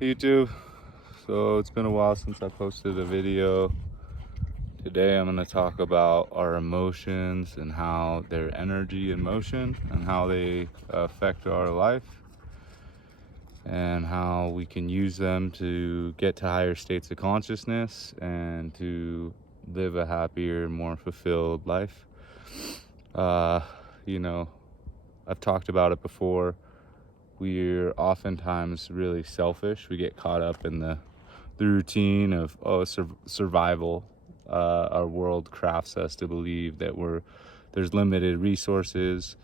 YouTube. So it's been a while since I posted a video. Today I'm going to talk about our emotions and how their energy and motion and how they affect our life and how we can use them to get to higher states of consciousness and to live a happier, more fulfilled life. Uh, you know, I've talked about it before. We're oftentimes really selfish. We get caught up in the routine of survival. Our world crafts us to believe that there's limited resources,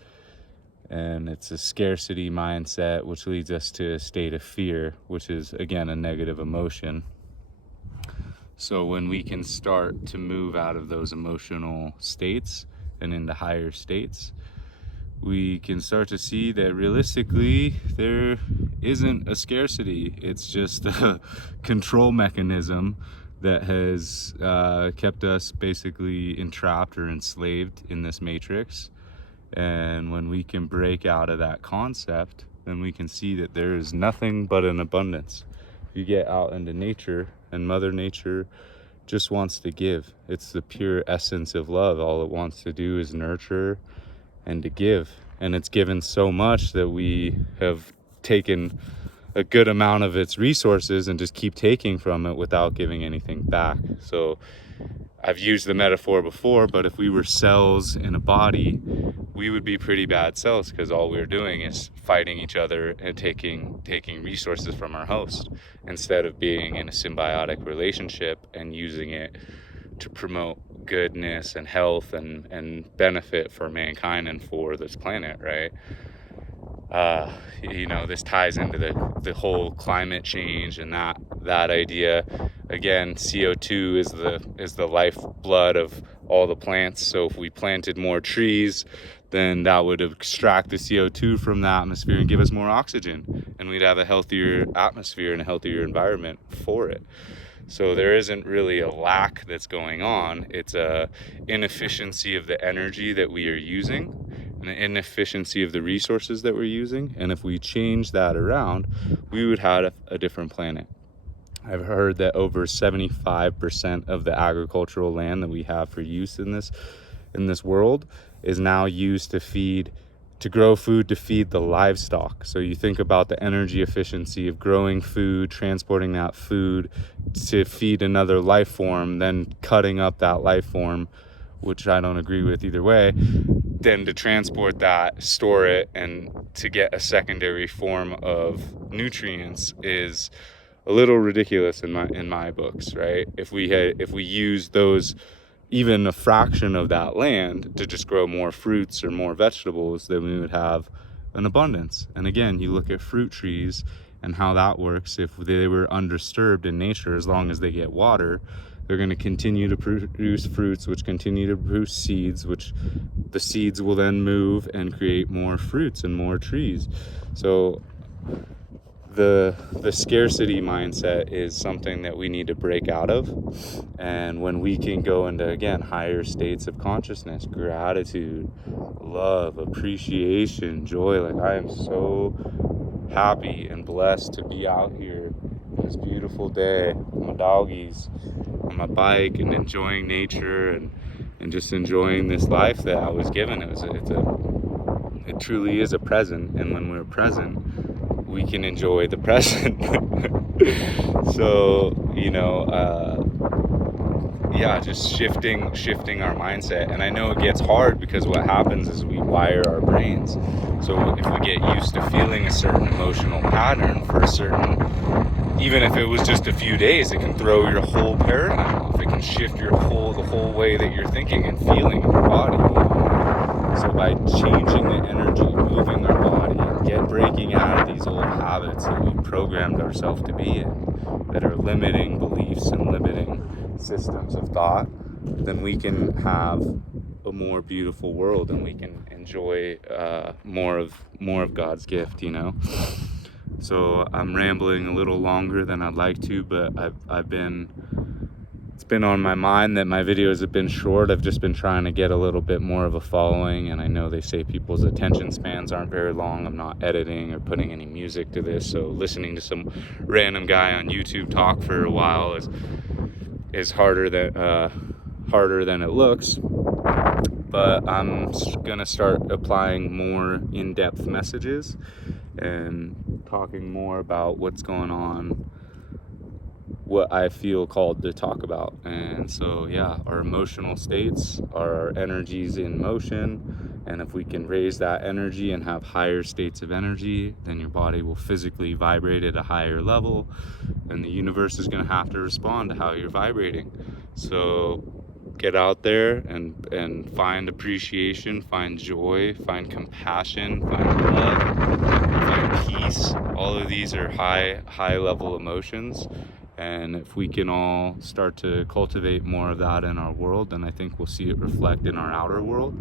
and it's a scarcity mindset, which leads us to a state of fear, which is again a negative emotion. So when we can start to move out of those emotional states and into higher states, we can start to see that realistically there isn't a scarcity. It's just a control mechanism that has kept us basically entrapped or enslaved in this matrix. And when we can break out of that concept, then we can see that there is nothing but an abundance. You get out into nature, and Mother Nature just wants to give. It's the pure essence of love. All it wants to do is nurture and to give, and it's given so much that we have taken a good amount of its resources and just keep taking from it without giving anything back. So I've used the metaphor before, but if we were cells in a body, we would be pretty bad cells, because all we're doing is fighting each other and taking resources from our host, instead of being in a symbiotic relationship and using it to promote goodness and health and benefit for mankind and for this planet, right? This ties into the whole climate change and that idea. Again, CO2 is the lifeblood of all the plants. So if we planted more trees, then that would extract the CO2 from the atmosphere and give us more oxygen, and we'd have a healthier atmosphere and a healthier environment for it. So there isn't really a lack that's going on. It's a inefficiency of the energy that we are using, and the inefficiency of the resources that we're using. And if we change that around, we would have a different planet. I've heard that over 75% of the agricultural land that we have for use in this world is now used to grow food to feed the livestock. So you think about the energy efficiency of growing food, transporting that food to feed another life form, then cutting up that life form, which I don't agree with either way, then to transport that, store it, and to get a secondary form of nutrients is a little ridiculous in my books, right? If we use those, even a fraction of that land, to just grow more fruits or more vegetables, then we would have an abundance. And again, you look at fruit trees and how that works. If they were undisturbed in nature, as long as they get water, they're going to continue to produce fruits, which continue to produce seeds, which the seeds will then move and create more fruits and more trees. So the scarcity mindset is something that we need to break out of. And when we can go into, again, higher states of consciousness, gratitude, love, appreciation, joy, like I am so happy and blessed to be out here on this beautiful day with my doggies on my bike and enjoying nature and just enjoying this life that I was given. It truly is a present, and when we're present, we can enjoy the present. So, just shifting our mindset. And I know it gets hard, because what happens is we wire our brains. So if we get used to feeling a certain emotional pattern for even if it was just a few days, it can throw your whole paradigm off. It can shift the whole way that you're thinking and feeling in your body. So by changing the energy, moving our body, and breaking out of these old habits that we programmed ourselves to be in, that are limiting beliefs and limiting systems of thought, then we can have a more beautiful world, and we can enjoy more of God's gift, So I'm rambling a little longer than I'd like to, but it's been on my mind that my videos have been short. I've just been trying to get a little bit more of a following, and I know they say people's attention spans aren't very long. I'm not editing or putting any music to this, so listening to some random guy on YouTube talk for a while is harder than it looks. But I'm gonna start applying more in-depth messages and talking more about what's going on, what I feel called to talk about. And so yeah, our emotional states are our energies in motion, and if we can raise that energy and have higher states of energy, then your body will physically vibrate at a higher level, and the universe is going to have to respond to how you're vibrating. So get out there and find appreciation, find joy, find compassion, find love, find peace. All of these are high level emotions, and if we can all start to cultivate more of that in our world, then I think we'll see it reflect in our outer world,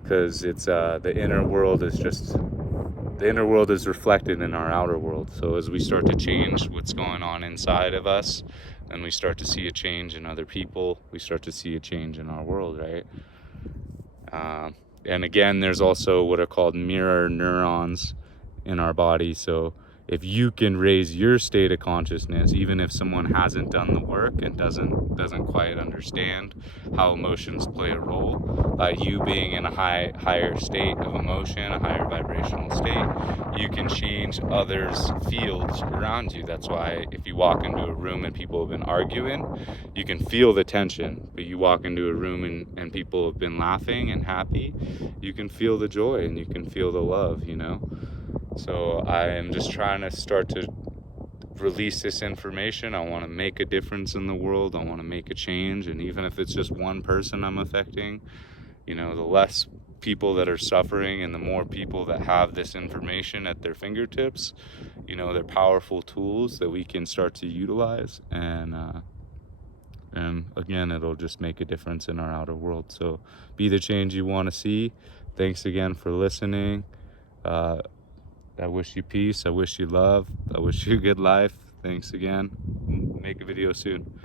because it's the inner world is reflected in our outer world. So as we start to change what's going on inside of us, then we start to see a change in other people. We start to see a change in our world, right? And again, there's also what are called mirror neurons in our body. So if you can raise your state of consciousness, even if someone hasn't done the work and doesn't quite understand how emotions play a role, by you being in a higher state of emotion, a higher vibrational state, you can change others' fields around you. That's why if you walk into a room and people have been arguing, you can feel the tension. But you walk into a room and people have been laughing and happy, you can feel the joy and you can feel the love, you know? So I am just trying to start to release this information. I want to make a difference in the world. I want to make a change. And even if it's just one person I'm affecting, you know, the less people that are suffering and the more people that have this information at their fingertips, you know, they're powerful tools that we can start to utilize. And again, it'll just make a difference in our outer world. So be the change you want to see. Thanks again for listening. I wish you peace. I wish you love. I wish you a good life. Thanks again. Make a video soon.